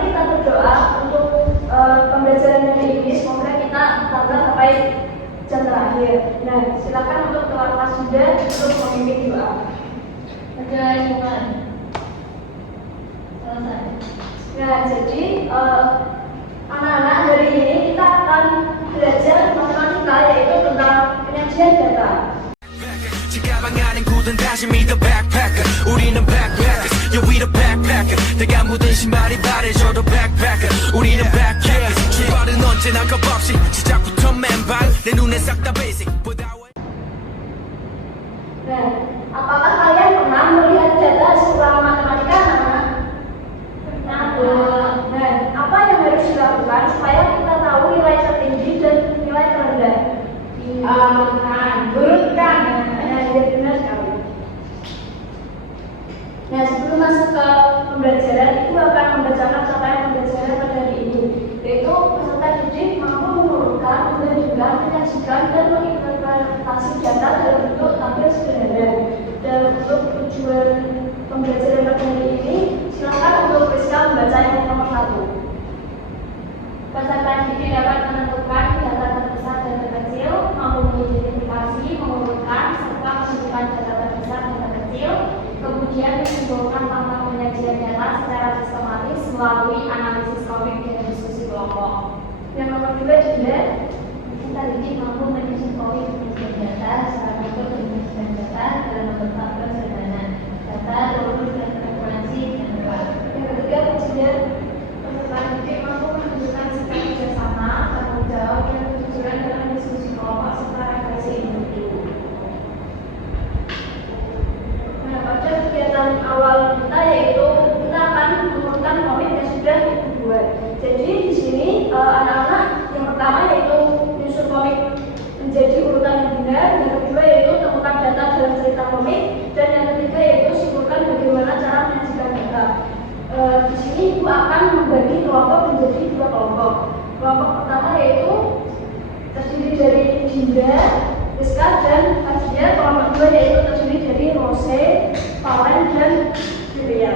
mari kita berdoa untuk pembelajaran hari ini. Semoga kita tabah sampai jam terakhir. Nah, silakan untuk ketua kelas juga untuk memimpin doa. Ada lingkungan. Selesai. Nah, jadi anak-anak hari ini kita akan belajar matematika, yaitu tentang penyajian data. 가방 안엔 굳은 다짐이 the backpacker 우리는 backpackers yeah we the backpacker 내가 묻은 신발이 바래져도 backpacker 우리는 backpackers 출발은 언제나 겁없이 시작부터 맨발 내 눈에 싹 다 basic Nah, apakah kalian pernah melihat data sekolah matematika, anak-anak? Nah, apa yang harus dilakukan supaya kita tahu nilai tertinggi dan nilai terendah? Urutkan. Nah, ya benar sekali. Nah, sebelum masuk ke pembelajaran, itu akan membacakan capaian pembelajaran pada hari ini, yaitu peserta didik mampu mengurutkan, menunjukkan, menyajikan, dan menginterpretasi data dalam bentuk tabel sederhana. Dan untuk tujuan pembelajaran pada hari ini, silakan untuk Priska membaca yang nomor 1. Peserta didik dapat menentukan data terbesar dan terkecil, mampu mengidentifikasi, mengurutkan, serta menentukan data terbesar dan terkecil, kemudian menyimpulkan tentang penyajian data secara sistematis melalui analisis komik dan diskusi kelompok. Yang nomor 2 juga, Peserta didik mampu menyusun komik penyajian data secara bentuk penyajian data dalam bentuk tabel sederhana, data, lulus, dan frekuensi, dan berat. yang ketiga juga peserta didik mampu menunjukkan sikap kerjasama, tanggung jawab, dan kejujuran dalam diskusi kelompok serta refleksi individu. Nah, pada kegiatan awal kita yaitu kita akan mengurutkan komik yang sudah dibuat. Jadi di sini anak-anak yang pertama yaitu menyusun komik menjadi urutan yang benar, yang kedua yaitu temukan data dalam cerita komik, dan yang ketiga yaitu simpulkan bagaimana cara menyajikan data. Di sini ibu akan membagi kelompok menjadi 2 kelompok. Kelompok pertama yaitu terdiri dari Dinda, Rizka, dan Fadia. Kelompok kedua yaitu terdiri dari Rose, Valen, dan Julia.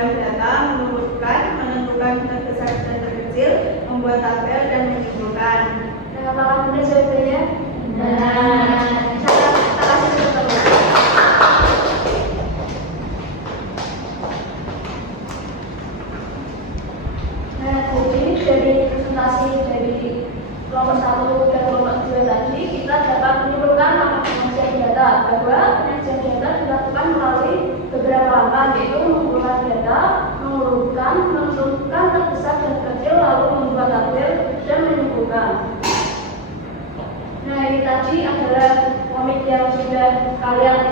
mengumpulkan data, mengurutkan, menentukan terbesar dan terkecil, membuat tabel, dan menyimpulkan. Dan apakah benar jawabannya? Benar. Kita kasih terus. Nah, jadi dari presentasi dari kelompok 1 dan kelompok 2 tadi, kita dapat menyimpulkan langkah penyajian data bahwa penyajian data dilakukan melalui beberapa langkah, yaitu mengumpulkan data, mengurutkan, menentukan terbesar dan terkecil, lalu membuat tabel dan menyimpulkan. Nah, ini tadi adalah komik yang sudah kalian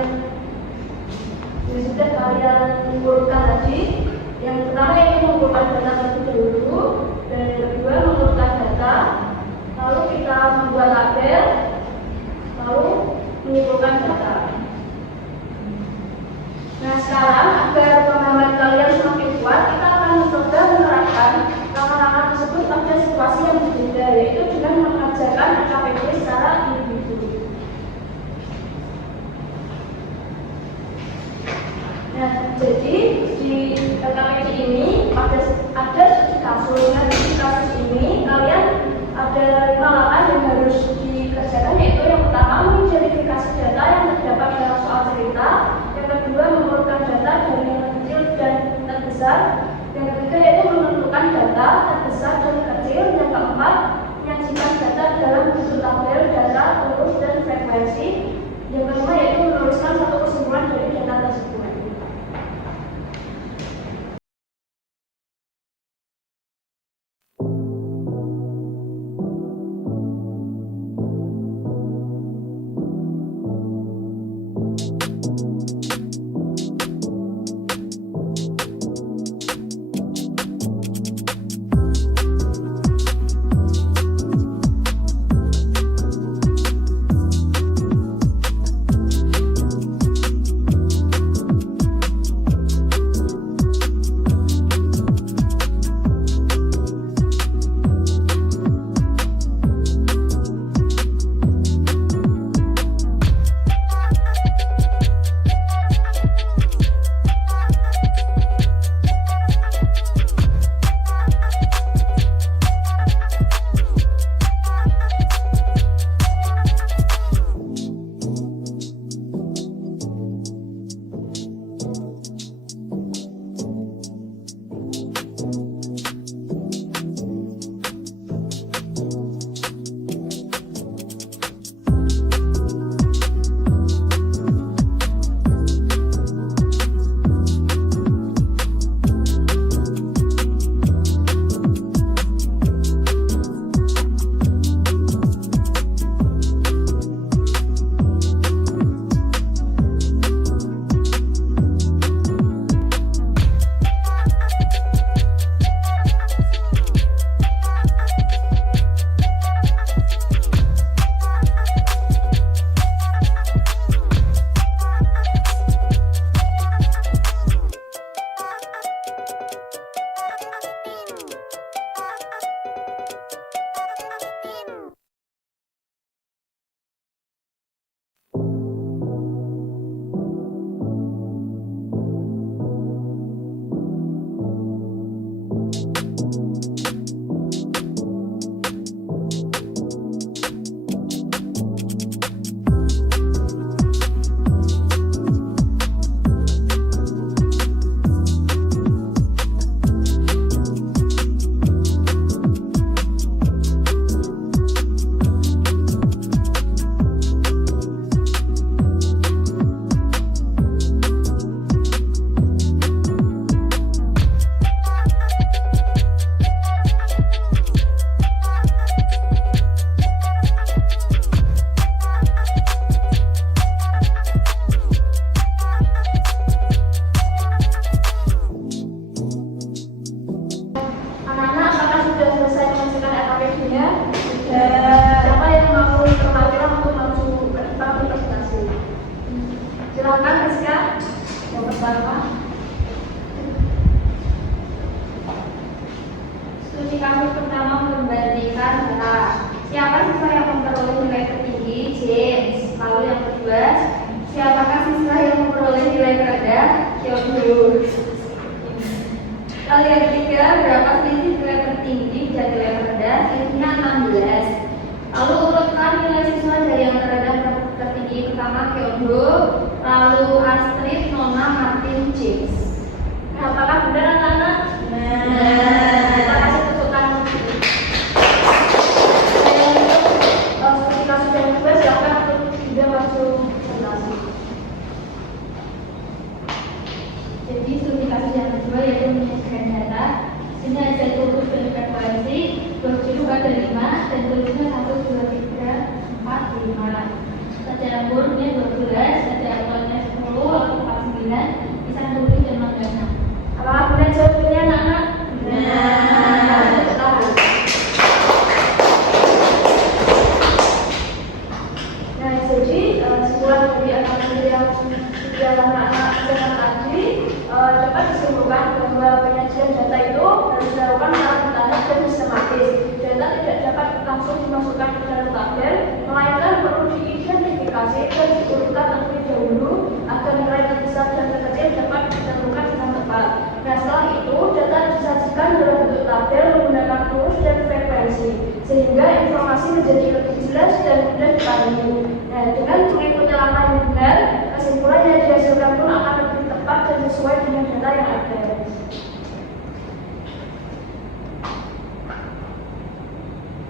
urutkan tadi. Yang pertama yaitu mengumpulkan data terlebih dahulu, dan yang kedua mengurutkan data, lalu kita membuat tabel, lalu menyimpulkan data. Nah, sekarang agar pemahaman kalian semakin kuat, kita akan mencoba menerapkan langkah-langkah tersebut pada situasi yang berbeda, yaitu dengan mengerjakan LKPD secara individu. Nah, jadi di LKPD ini ada studi kasus. Nah, di kasus ini kalian ada 5 langkah yang harus dikerjakan, yaitu yang pertama mengidentifikasi data yang terdapat dalam soal cerita, yang kedua mengurutkan data dari yang terkecil dan terbesar, yang ketiga yaitu menentukan data terbesar dan kecil, yang keempat menyajikan data dalam bentuk tabel data urut dan frekuensi, yang kelima yaitu menuliskan satu kesimpulan dari data tersebut. Siapakah siswa yang memperoleh nilai terendah? Jawab dulu. dan tulisnya 1, 2, 3, 4, 5. Secara buruknya 12, secara bulannya 10, lalu 49, bisa 20 dan 15. Apakah benar jawabannya anak-anak? Nah, jadi sebuah dari analisis yang anak-anak dengar tadi dapat disimpulkan bahwa penyajian data itu harus dilakukan secara bertahap dan sistematis. Data tidak dapat langsung dimasukkan ke dalam tabel, melainkan perlu diidentifikasi dan diurutkan terlebih dahulu agar nilai terbesar dan terkecil dapat ditentukan dengan tepat. Nah, setelah itu data disajikan dalam bentuk tabel menggunakan kurus dan frekuensi, sehingga informasi menjadi lebih jelas dan mudah dipahami. Nah, dengan mengikuti langkah yang benar, kesimpulan yang dihasilkan pun akan lebih tepat dan sesuai dengan data yang ada.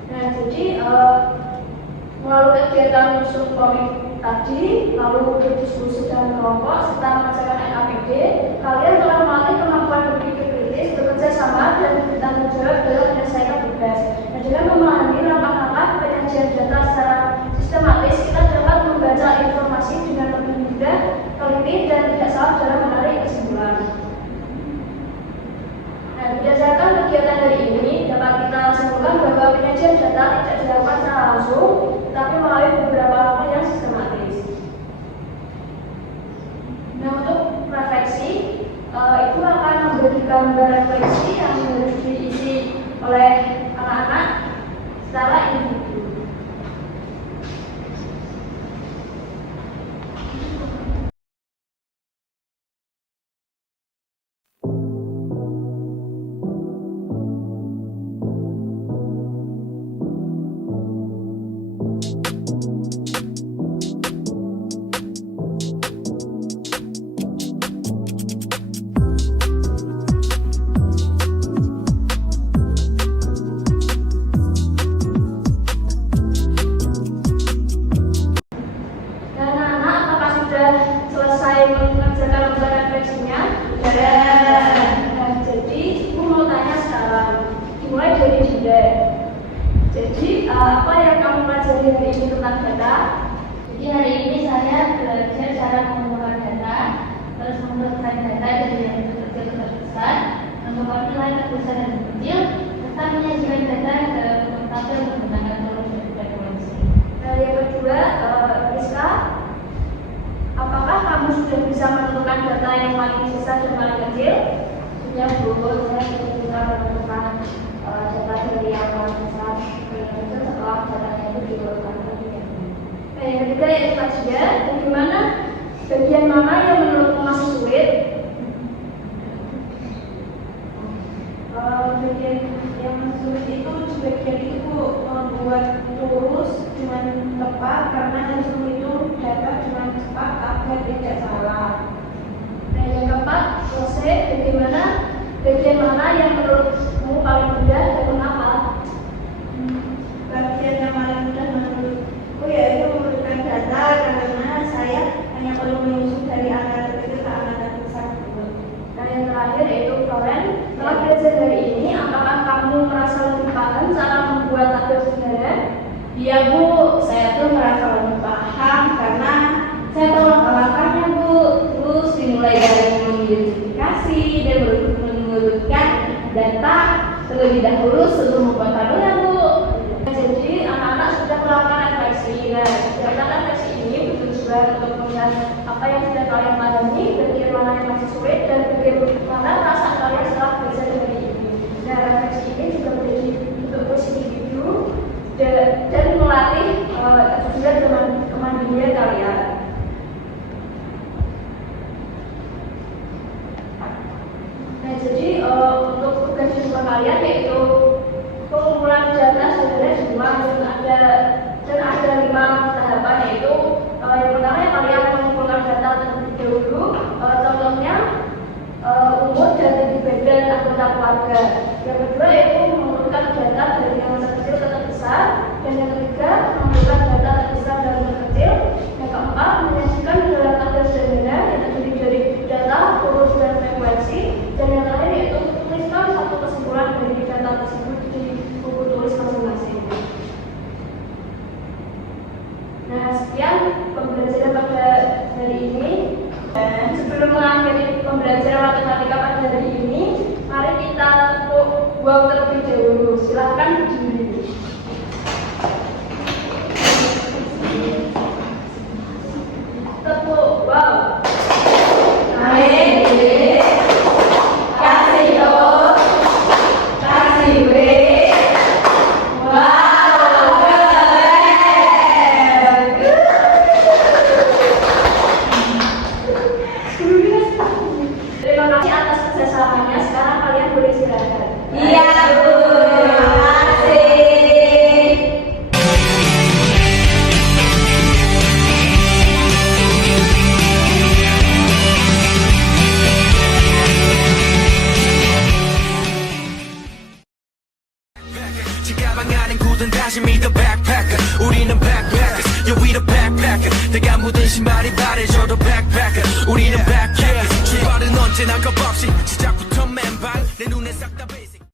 Nah, jadi melalui kegiatan menyusun komik tadi, lalu berdiskusi dengan kelompok, serta mengerjakan NKPD, kalian telah melatih kemampuan berpikir kritis, bekerja sama, dan bertanggung jawab dalam menyelesaikan tugas. Nah, dengan memahami langkah-langkah penyajian data secara sistematis, kita dapat membaca informasi dengan lebih mudah, teliti, dan tidak salah dalam menarik kesimpulan. Nah, berdasarkan kegiatan hari ini, dapat kita simpulkan bahwa penyajian data tidak dilakukan secara langsung, tetapi melalui beberapa langkah yang sistematis. Nah, untuk refleksi, itu akan memberi gambar refleksi yang harus diisi oleh anak-anak secara individu. Jadi, apa yang kamu pelajari hari ini tentang data? Jadi hari ini saya belajar cara mengumpulkan data, terus mengumpulkan data dari yang kecil ke besar, mengumpulkan nilai terbesar dan kecil, serta menyajikan data ke tabel menggunakan kurus dan frekuensi. Nah, yang kedua, Rizka, apakah kamu sudah bisa menentukan data yang paling besar dan paling kecil? Sudah Bu, saya sudah bisa menentukan data dari yang paling besar ke yang kecil setelah datanya itu diurutkan lebih dahulu. Nah, yang ketiga yaitu kajian, bagaimana bagian mana yang menurutmu masih sulit? Bagian yang sulit itu bagian itu membuat lurus dengan tepat karena harus menghitung data dengan cepat agar tidak salah. Nah, yang keempat, selesai, bagaimana bagian mana yang menurutmu paling mudah dan mengapa? Bagian yang paling mudah menurutku yaitu mengumpulkan data karena saya hanya perlu menyusun dari angka terkecil ke angka terbesar. Nah, yang terakhir yaitu Florence, setelah belajar hari ini, apakah kamu merasa lebih paham cara membuat tabel sederhana? Iya Bu, saya tuh merasa lebih paham karena saya tahu langkah-langkahnya Bu. Terus dimulai dari mengidentifikasi dan mengurutkan data terlebih dahulu sebelum membuat tabelnya Bu. Jadi anak-anak sudah melakukan refleksi. Nah, data refleksi ini bertujuan untuk melihat apa yang sudah kalian pahami, bagian mana yang masih sulit, dan bagaimana perasaan kalian setelah belajar hari ini. Nah, refleksi ini juga menjadi untuk posisi individu dan melatih juga kemandirian kalian. Nah, jadi untuk tugas di rumah kalian yaitu pengumpulan data sebenarnya di rumah dan ada 5 tahapan, yaitu yang pertama yang kalian mengumpulkan data terlebih dahulu, contohnya umur dan tinggi badan anggota keluarga. Yang kedua yaitu mengumpulkan data dari yang terkecil ke terbesar, dan yang ketiga mengumpulkan data terbesar dan terkecil. Yang keempat menyajikan dalam tabel sederhana yang terdiri dari data, kurus, dan frekuensi. Dan yang terakhir yaitu tuliskan satu kesimpulan dari data tersebut di buku tulis masing-masing. Dan sebelum mengakhiri pembelajaran matematika pada hari ini, mari kita buang terlebih dahulu. Silahkan berdiri. Tepuk wow. Baik, kasih O, kasih B. Wow, Terima kasih atas kerjasamanya. Sekarang kalian boleh istirahat. iya Bu, terima kasih. 지가방 안엔 굳은 다짐이 the backpacker 우리는 backpackers yeah we the backpacker 내가 묻은 신발이 바래져도 backpacker 우리는 backpackers 출발은 언제나 겁없이 시작부터